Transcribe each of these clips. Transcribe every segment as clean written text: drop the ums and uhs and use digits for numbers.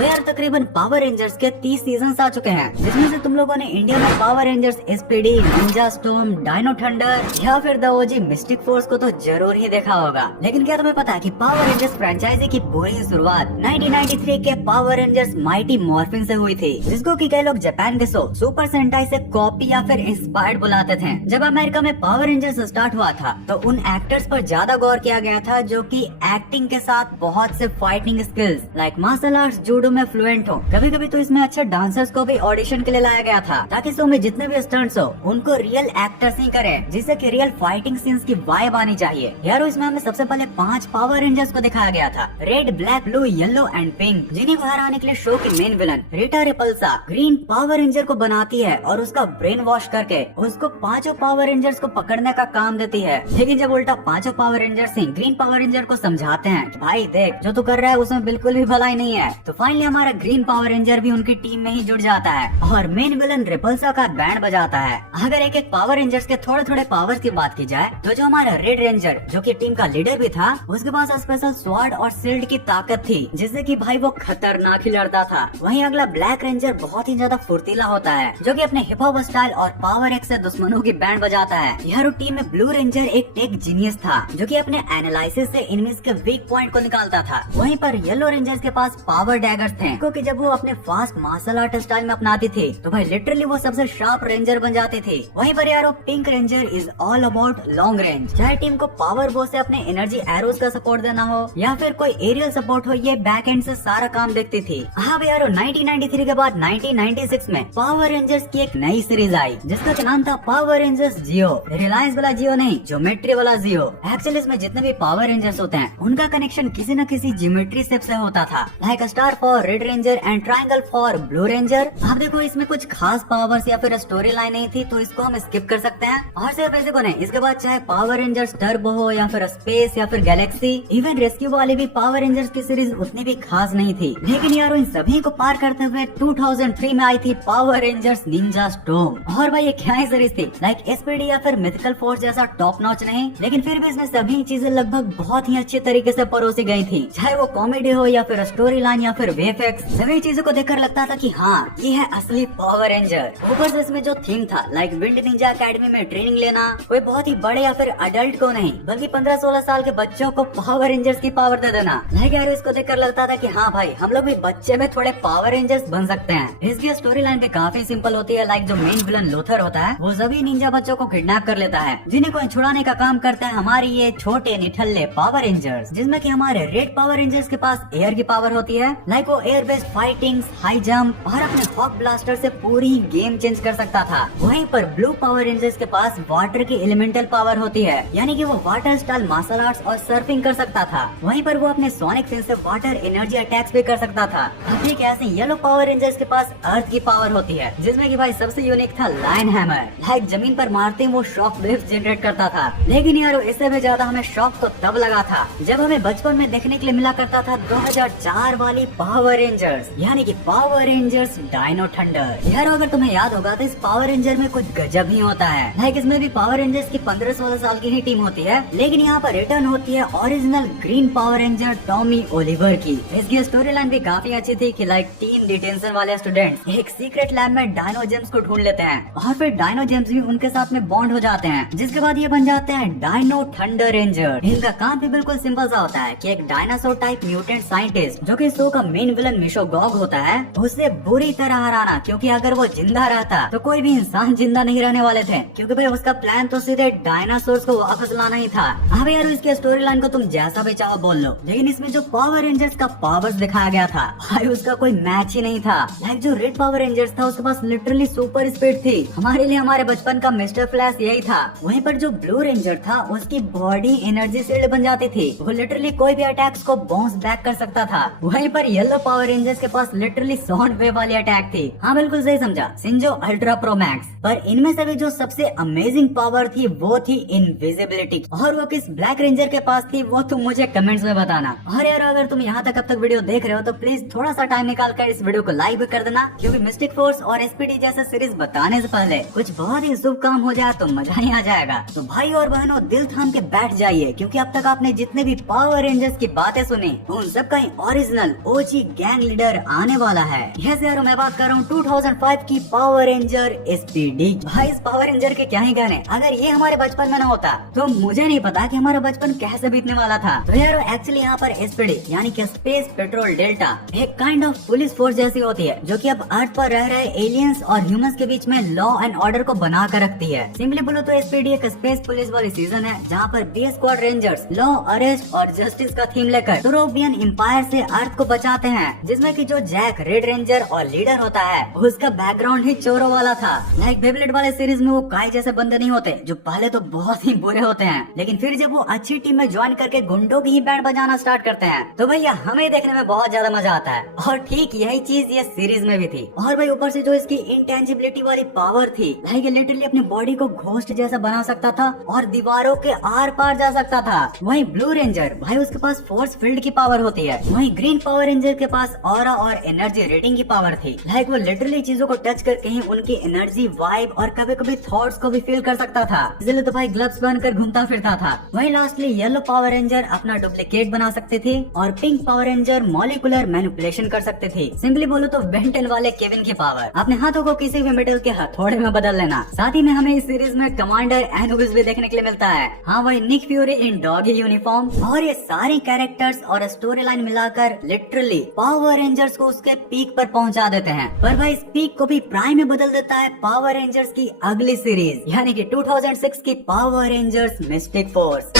तो यार तकरीबन पावर रेंजर्स के 30 सीजन आ चुके हैं, जिसमें से तुम लोगों ने इंडिया में Power Rangers SPD, Ninja Storm, Dino Thunder या फिर द ओजी मिस्टिक फोर्स को तो जरूर ही देखा होगा। लेकिन क्या तुम्हें पता है कि पावर रेंजर्स फ्रेंचाइजी की पूरी शुरुआत 1993 के पावर रेंजर्स माइटी मॉर्फिन से हुई थी, जिसको कि कई लोग जापान के शो सुपर सेंटाई से कॉपी या फिर इंस्पायर्ड बुलाते थे। जब अमेरिका में पावर रेंजर्स स्टार्ट हुआ था तो उन एक्टर्स पर ज्यादा गौर किया गया था जो कि एक्टिंग के साथ बहुत से fighting skills like martial arts, judo में फ्लुएंट हो। कभी कभी तो इसमें अच्छे डांसर्स को भी ऑडिशन के लिए लाया गया था, ताकि शो में जितने भी स्टंट्स हो उनको रियल एक्टर्स ही करें, जिससे कि रियल फाइटिंग सीन्स की वाइब आनी चाहिए। यार इसमें हमें सबसे पहले 5 पावर रेंजर्स को दिखाया गया था, red, black, blue, yellow and pink, जिन्हें को हराने के लिए शो की main villain Rita Repulsa green power ranger को बनाती है और उसका ब्रेन वॉश करके उसको 5 पावर रेंजर्स को पकड़ने का काम देती है। लेकिन जब उल्टा 5 पावर रेंजर्स ही ग्रीन पावर रेंजर को समझाते हैं कि भाई देख जो तू कर रहा है उसमें बिल्कुल भी भलाई नहीं है, तो फाइनली हमारा ग्रीन पावर रेंजर भी उनकी टीम में ही जुड़ जाता है और मेन विलन रिपल्सा का बैंड बजाता है। अगर एक एक पावर रेंजर्स के थोड़े थोड़े पावर्स की बात की जाए तो जो हमारा रेड रेंजर जो कि टीम का लीडर भी था, उसके पास स्पेशल स्वॉर्ड और शील्ड की ताकत थी, जिससे कि भाई वो खतरनाक ही लड़ता था। वहीं अगला ब्लैक रेंजर बहुत ही ज्यादा फुर्तीला होता है, जो कि अपने हिप हॉप स्टाइल और पावर एक्स से दुश्मनों की बैंड बजाता है। यह टीम में ब्लू रेंजर एक टेक जीनियस था, जो कि अपने एनालिसिस से एनिमीज के वीक पॉइंट को निकालता था। वहीं पर येलो रेंजर्स के पास पावर डैगर्स थे, क्योंकि जब वो अपने फास्ट मार्शल आर्ट स्टाइल में अपनाती थी तो भाई लिटरली वो सबसे शार्प रेंजर बन जाती थी। वहीं पर यार pink ranger is all about long range, चाहे टीम को पावर बो से अपने एनर्जी एरोज का सपोर्ट देना हो या फिर कोई एरियल सपोर्ट हो, ये बैक एंड से सारा काम देखती थी। हाँ यार 1993 के बाद 1996 में पावर रेंजर्स की एक नई सीरीज आई, जिसका नाम था पावर रेंजर्स जियो। रिलायंस वाला जियो नहीं, ज्योमेट्री वाला जियो। एक्चुअली इसमें जितने भी पावर रेंजर्स होते हैं उनका कनेक्शन किसी न किसी ज्योमेट्री स्टेप से होता था, like star for red ranger and triangle for blue ranger. आप देखो इसमें कुछ खास पावर्स या फिर स्टोरी लाइन नहीं थी, तो इसको हम स्किप कर सकते हैं। और सिर्फ ऐसे को नहीं, इसके बाद चाहे पावर रेंजर्स टर्बो हो या फिर स्पेस या फिर गैलेक्सी, इवन रेस्क्यू वाली भी पावर रेंजर्स की सीरीज उतनी भी खास नहीं थी। लेकिन यार इन सभी को पार करते हुए 2003 में आई थी पावर रेंजर्स निंजा स्टॉर्म। और भाई ये क्या ही सीरीज थी, लाइक एसपीडी या फिर मिथिकल फोर्स जैसा टॉप नॉच नहीं, लेकिन फिर भी इसमें सभी चीजें लगभग बहुत ही अच्छे तरीके से परोसी गई थी, चाहे वो कॉमेडी हो या फिर स्टोरी लाइन या फिर वीएफएक्स। सभी चीजों को देखकर लगता था कि हाँ ये है असली पावर रेंजर। ऊपर से इसमें जो थीम था लाइक विंड निंजा एकेडमी में ट्रेनिंग लेना, कोई बहुत ही बड़े या फिर अडल्ट को नहीं बल्कि 15-16 साल के बच्चों को पावर रेंजर्स की पावर दे देना। लाइक यार इसको देखकर लगता था कि हाँ भाई हम लोग भी बच्चे में थोड़े पावर रेंजर्स बन सकते हैं। इसकी स्टोरी लाइन भी काफी सिंपल होती है, लाइक जो मेन विलन लोथर होता है वो सभी निंजा बच्चों को किडनैप कर लेता है, जिन्हें कोई छुड़ाने का काम करते हैं हमारे ये छोटे निठल्ले पावर रेंजर्स, जिसमें कि हमारे रेड पावर रेंजर्स के पास एयर की पावर होती है, लाइक वो air based fighting, high jump और अपने हॉक ब्लास्टर से पूरी गेम चेंज कर सकता था। वहीं पर ब्लू पावर रेंजर्स के पास वाटर की एलिमेंटल पावर होती है, यानी कि वो वाटर स्टाइल मार्शल आर्ट्स और सर्फिंग कर सकता था। वहीं पर वो अपने सोनिक फिन से वाटर एनर्जी अटैक्स भी कर सकता था। ठीक ऐसे येलो पावर रेंजर्स के पास अर्थ की पावर होती है, जिसमें कि भाई सबसे यूनिक था लाइन हैमर, लाइक जमीन पर मारते वो शॉक वेव्स जनरेट करता था। लेकिन यार इससे भी ज्यादा हमें शॉक तो तब लगा था जब हमें बचपन में देखने के लिए मिला करता था 2004 वाली पावर रेंजर्स, यानी कि पावर रेंजर्स डायनो थंडर। यार अगर तुम्हें याद होगा तो इस पावर रेंजर में कुछ गजब ही होता है, लाइक इसमें भी पावर रेंजर्स की 15-16 साल की ही टीम होती है, लेकिन यहाँ पर रिटर्न होती है original green power ranger Tommy Oliver की। इसकी स्टोरी लाइन भी काफी अच्छी थी कि लाइक टीन डिटेंशन वाले स्टूडेंट्स एक सीक्रेट लैब में डायनो जेम्स को ढूंढ लेते हैं और फिर डायनो जेम्स भी उनके साथ में बॉन्ड हो जाते हैं, जिसके बाद ये बन जाते हैं डायनो थंडर रेंजर। इनका काम भी बिल्कुल सिंपल सा होता है कि एक डायनासोर टाइप म्यूटेंट साइंटिस्ट जो कि शो का मेन विलन मिशोगॉग होता है उसे बुरी तरह हराना, क्योंकि अगर वो जिंदा रहता तो कोई भी इंसान जिंदा नहीं रहने वाले थे, क्योंकि भाई उसका प्लान तो सीधे डायनासोर्स को वापस लाना ही था। अब यार इसके स्टोरी लाइन को तुम जैसा भी चाहो बोल लो, लेकिन इसमें जो पावर रेंजर्स का पावर्स दिखाया गया था भाई उसका कोई मैच ही नहीं था। लाइक जो रेड पावर रेंजर्स था उसके पास लिटरली सुपर स्पीड थी, हमारे लिए हमारे बचपन का मिस्टर फ्लैश यही था। वहीं पर जो ब्लू रेंजर था उसकी बॉडी एनर्जी शील्ड बन जाती थी, वो लिटरली कोई भी अटैक्स को बाउंस बैक कर सकता था। वहीं पर येलो पावर रेंजर्स के पास लिटरली साउंड वेव वाली अटैक थी। हाँ बिल्कुल सही समझा, सिंजो अल्ट्रा प्रो मैक्स। पर इनमें से भी जो सबसे अमेजिंग पावर थी वो थी इनविजिबिलिटी, और वो किस ब्लैक रेंजर के पास थी वो तुम मुझे कमेंट्स में बताना। और यार अगर तुम यहाँ तक अब तक वीडियो देख रहे हो तो प्लीज थोड़ा सा टाइम निकाल कर इस वीडियो को लाइक भी कर देना, क्योंकि मिस्टिक फोर्स और एसपीडी जैसे सीरीज बताने से पहले कुछ बहुत ही शुभ काम हो जाए तो मजा ही आ जाएगा। तो भाई और बहनों दिल थाम के बैठ जाइए, क्योंकि अब तक आपने जितने भी पावर रेंजर्स की बातें सुनी उन सब का ओरिजिनल ओजी गैंग लीडर आने वाला है। यस यारो, मैं बात कर रहा हूँ 2005 की पावर रेंजर एसपीडी। भाई इस पावर रेंजर के क्या ही कहने, अगर ये हमारे बचपन में न होता तो मुझे नहीं पता कि हमारा बचपन कैसे बीतने वाला था। तो यारो एक्चुअली यहाँ पर एसपीडी यानी कि स्पेस पेट्रोल डेल्टा एक काइंड ऑफ पुलिस फोर्स जैसी होती है, जो कि अब अर्थ पर रह रहे एलियंस और ह्यूमंस के बीच में लॉ एंड ऑर्डर को बना कर रखती है। सिंपली बोलो तो एसपीडी एक स्पेस पुलिस वाली सीजन है, जहाँ पर B Squad Rangers law, arrest और जस्टिस का थीम लेकर यूरोपियन एम्पायर से अर्थ को बचाते हैं, जिसमें कि जो जैक रेड रेंजर और लीडर होता है उसका बैकग्राउंड ही चोरों वाला था। लाइक बेबलेट वाले सीरीज में वो काई जैसे बंदे नहीं होते जो पहले तो बहुत ही बुरे होते हैं, लेकिन फिर जब वो अच्छी टीम में ज्वाइन करके गुंडों की ही बैंड बजाना स्टार्ट करते हैं तो भैया हमें देखने में बहुत ज्यादा मजा आता है। और ठीक यही चीज ये सीरीज में भी थी। और भाई ऊपर से जो इसकी इंटेंजिबिलिटी वाली पावर थी, लाइक लिटरली अपनी बॉडी को घोस्ट जैसा बना सकता था और दीवारों के आर पार जा सकता था। वहीं ब्लू रेंजर भाई उसके पास फोर्स फील्ड की पावर होती है। वहीं ग्रीन पावर रेंजर के पास ऑरा और एनर्जी रेटिंग की पावर थी। लाइक वो लिटरली चीजों को टच करके ही उनकी एनर्जी, वाइब और कभी कभी थॉट्स को भी फील कर सकता था, इसलिए तो भाई ग्लव्स पहनकर घूमता फिरता था। वहीं लास्टली येलो पावर रेंजर अपना डुप्लीकेट बना सकते थे और pink power ranger molecular manipulation कर सकते थे। सिंपली बोलो तो बेंटेन वाले केविन की पावर, अपने हाथों को किसी भी मेटल के हथौड़े में बदल लेना। साथ ही में हमें इस सीरीज में कमांडर एनुबिस भी देखने के लिए मिलता है। हाँ भाई, निक फ्यूरी इन डॉगी यूनिफॉर्म। और ये सारे कैरेक्टर्स और स्टोरी लाइन मिलाकर लिटरली पावर रेंजर्स को उसके पीक पर पहुंचा देते हैं। पर भाई इस पीक को भी प्राइम में बदल देता है पावर रेंजर्स की अगली सीरीज, यानी कि 2006 की पावर रेंजर्स मिस्टिक फोर्स।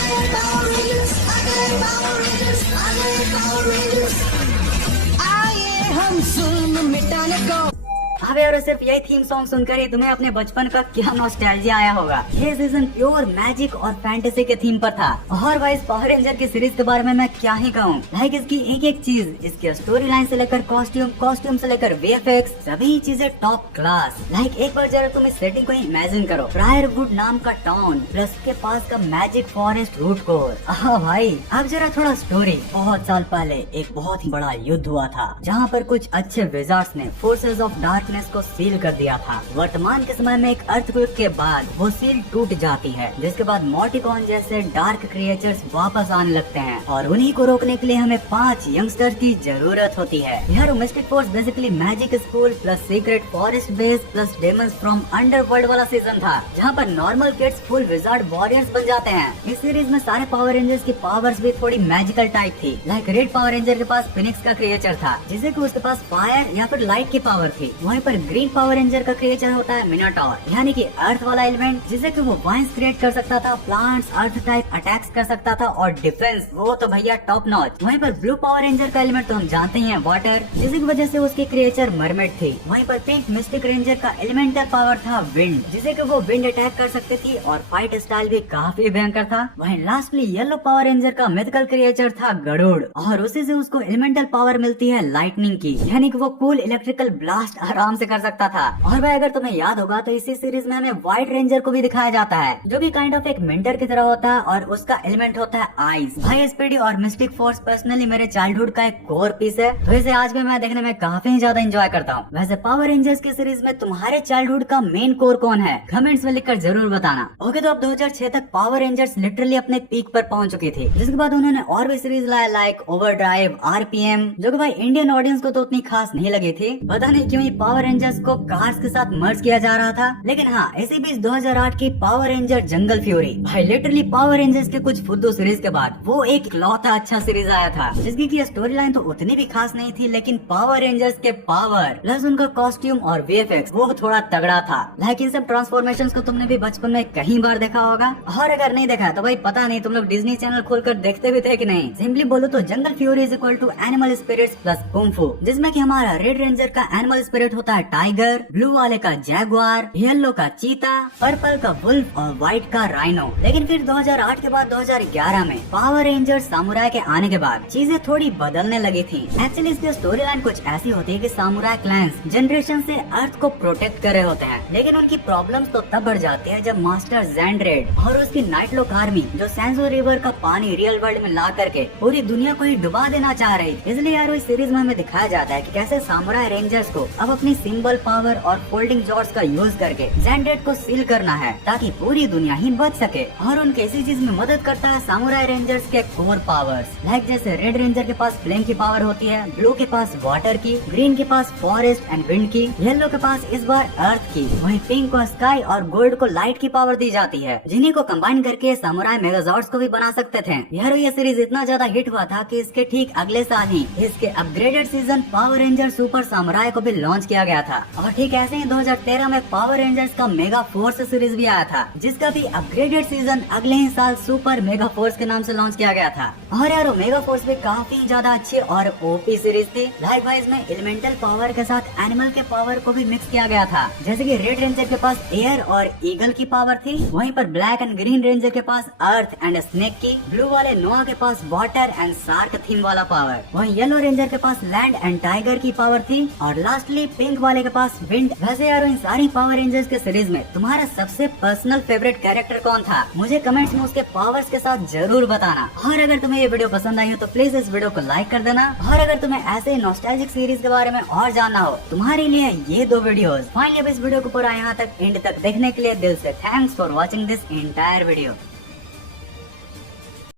अब यार सिर्फ यही थीम सॉन्ग सुनकर ही तुम्हें अपने बचपन का क्या नॉस्टैल्जिया आया होगा। ये सीजन प्योर मैजिक और फैंटेसी के थीम पर था। और भाई इस पावर रेंजर की सीरीज के बारे में मैं क्या ही कहूँ। लाइक इसकी एक एक चीज, इसकी स्टोरी लाइन से लेकर कॉस्ट्यूम से लेकर वीएफएक्स, सभी चीजें टॉप क्लास। लाइक एक बार जरा तुम इस सेटिंग को इमेजिन करो, प्रायरवुड नाम का टाउन प्लस के पास का मैजिक फॉरेस्ट रूट कोर। हाँ भाई, अब जरा थोड़ा स्टोरी। बहुत साल पहले एक बहुत ही बड़ा युद्ध हुआ था, जहाँ पर कुछ अच्छे विजार्ड्स ने फोर्सेस ऑफ डार्कनेस को सील कर दिया था। वर्तमान के समय में एक अर्थक्वेक के बाद वो सील टूट जाती है, जिसके बाद मॉर्टिकॉन जैसे डार्क क्रिएचर्स वापस आने लगते हैं और उन्हीं को रोकने के लिए हमें 5 यंगस्टर्स की जरूरत होती है। यार Mystic Force basically magic school plus secret forest base plus Demons from underworld वाला सीजन था, जहाँ पर normal kids full wizard warriors बन जाते हैं। इस सीरीज में सारे पावर रेंजर्स की पावर्स भी थोड़ी मैजिकल टाइप थी। लाइक रेड पावर रेंजर के पास फिनिक्स का क्रिएचर था, जिसे कि उसके पास फायर या फिर लाइट की पावर थी। वहीं पर ग्रीन पावर रेंजर का क्रिएचर होता है मिनाटोर, यानी कि अर्थ वाला एलिमेंट, जिसे कि वो वाइन्स क्रिएट कर सकता था, प्लांट्स, अर्थ टाइप अटैक्स कर सकता था और डिफेंस वो तो भैया टॉप नॉच। वहीं पर ब्लू पावर रेंजर का एलिमेंट तो हम जानते ही हैं वाटर, जिसकी वजह से उसकी क्रिएचर मरमेड थी। वहीं पर पिंक मिस्टिक रेंजर का एलिमेंटल पावर था विंड, जिसे कि वो विंड अटैक कर सकती थी और फाइट स्टाइल भी काफी भयंकर था। वहीं लास्टली येलो पावर रेंजर का मिथिकल क्रिएचर था गरुड़, और उसी से उसको एलिमेंटल पावर मिलती है लाइटनिंग की, यानी कि वो कूल इलेक्ट्रिकल ब्लास्ट आराम से कर सकता था। और भाई अगर तुम्हें याद होगा तो इसी सीरीज में हमें व्हाइट रेंजर को भी दिखाया जाता है, जो कि काइंड ऑफ एक मेंटर की तरह होता है और उसका एलिमेंट होता है आइस। भाई एसपीडी और मिस्टिक फोर्स पर्सनली मेरे चाइल्डहुड का एक कोर पीस है, तो इसे आज भी मैं देखने में काफी ज्यादा एंजॉय करता हूँ। वैसे पावर रेंजर्स की सीरीज में तुम्हारे चाइल्डहुड का मेन कोर कौन है, कमेंट्स में लिखकर जरूर बताना। ओके, तो अब 2006 तक पावर रेंजर्स लिटरली अपने पीक पर पहुंच चुकी थी, जिसके बाद उन्होंने और भी सीरीज लाया लाइक ओवरड्राइव, आरपीएम, जो कि भाई इंडियन ऑडियंस को तो उतनी खास नहीं लगी थी। पता नहीं क्यों ही पावर रेंजर्स को कार्स के साथ मर्ज किया जा रहा था। लेकिन हाँ, इसी बीच 2008 की पावर रेंजर जंगल फ्यूरी, भाई लिटरली पावर रेंजर्स के कुछ फुद्दू सीरीज के बाद वो एक इकलौता अच्छा सीरीज आया था, जिसकी की स्टोरी लाइन तो उतनी भी खास नहीं थी, लेकिन पावर रेंजर्स के पावर प्लस उनका कॉस्ट्यूम और वीएफएक्स वो थोड़ा तगड़ा था। लाइक इन सब ट्रांसफॉर्मेशन को तुमने भी बचपन में कहीं बार देखा होगा, और अगर नहीं देखा तो भाई पता नहीं तुम लोग डिज्नी चैनल खोलकर देखते भी थे कि नहीं। सिंपली बोलो तो Jungle Fury is equal to animal spirits plus kung fu, जिसमें कि हमारा रेड रेंजर का एनिमल स्पिरिट होता है टाइगर, ब्लू वाले का जैगुआर, येलो का चीता, पर्पल का वुल्फ और व्हाइट का राइनो। लेकिन फिर 2008 के बाद 2011 में पावर रेंजर्स सामुराई के आने के बाद चीजें थोड़ी बदलने लगी थी। एक्चुअली इसकी स्टोरी लाइन कुछ ऐसी होती है कि सामुराई क्लैंस जनरेशन से अर्थ को प्रोटेक्ट कर रहे होते हैं, लेकिन उनकी प्रॉब्लम्स तो तब बढ़ जाती है जब मास्टर ज़ैंड्रेड और उसकी नाइटलॉक आर्मी जो सेंसो रिवर का पानी रियल वर्ल्ड में ला करके पूरी दुनिया को ही डुबा देना चाह रही थी। इसलिए यार इस सीरीज में हमें दिखाया जाता है कि कैसे सामुराई रेंजर्स को अब अपनी अपनी सिंबल पावर और फोल्डिंग जॉर्ड्स का यूज करके ज़ेंड्रेड को सील करना है ताकि पूरी दुनिया ही बच सके। और उनके इसी चीज में मदद करता है सामुराई रेंजर्स के कोर पावर्स, लाइक जैसे रेड रेंजर के पास फ्लेम की पावर होती है, ब्लू के पास वाटर की, ग्रीन के पास फॉरेस्ट एंड विंड की, येलो के पास इस बार अर्थ की, वहीं पिंक को स्काई और गोल्ड को लाइट की पावर दी जाती है, जिन्हीं को कंबाइन करके सामुराई मेगाजॉर्ड्स को भी बना सकते थे। यार ये सीरीज इतना ज्यादा हिट हुआ था कि इसके ठीक अगले साल ही इसके upgraded season power ranger super samurai को भी लॉन्च किया गया था। और ठीक ऐसे ही 2013 में पावर रेंजर्स का मेगा फोर्स सीरीज भी आया था, जिसका भी अपग्रेडेड सीजन अगले ही साल सुपर मेगा फोर्स के नाम से लॉन्च किया गया था। और यार मेगा फोर्स भी काफी ज्यादा अच्छी और ओपी सीरीज थी। लाइकवाइज में एलिमेंटल पावर के साथ एनिमल के पावर को भी मिक्स किया गया था, जैसे कि रेड रेंजर के पास एयर और ईगल की पावर थी, वहीं पर ब्लैक एंड ग्रीन रेंजर के पास अर्थ एंड स्नेक की, ब्लू वाले नोआ के पास वाटर एंड शार्क थीम वाला पावर, वहीं येलो रेंजर के पास लैंड एंड टाइगर की पावर थी, और लास्टली पिंक वाले के पास विंड। वैसे यार इन सारी पावर रेंजर्स के सीरीज में तुम्हारा सबसे पर्सनल फेवरेट कैरेक्टर कौन था? मुझे कमेंट्स में उसके पावर्स के साथ जरूर बताना। और अगर तुम्हें ये वीडियो पसंद आई हो तो प्लीज इस वीडियो को लाइक कर देना। और अगर तुम्हें ऐसे ही नॉस्टैल्जिक सीरीज के बारे में और जानना हो तुम्हारे लिए ये 2 वीडियोस। फाइनली इस वीडियो को पूरा यहाँ तक एंड तक देखने के लिए दिल से thanks for watching this entire video.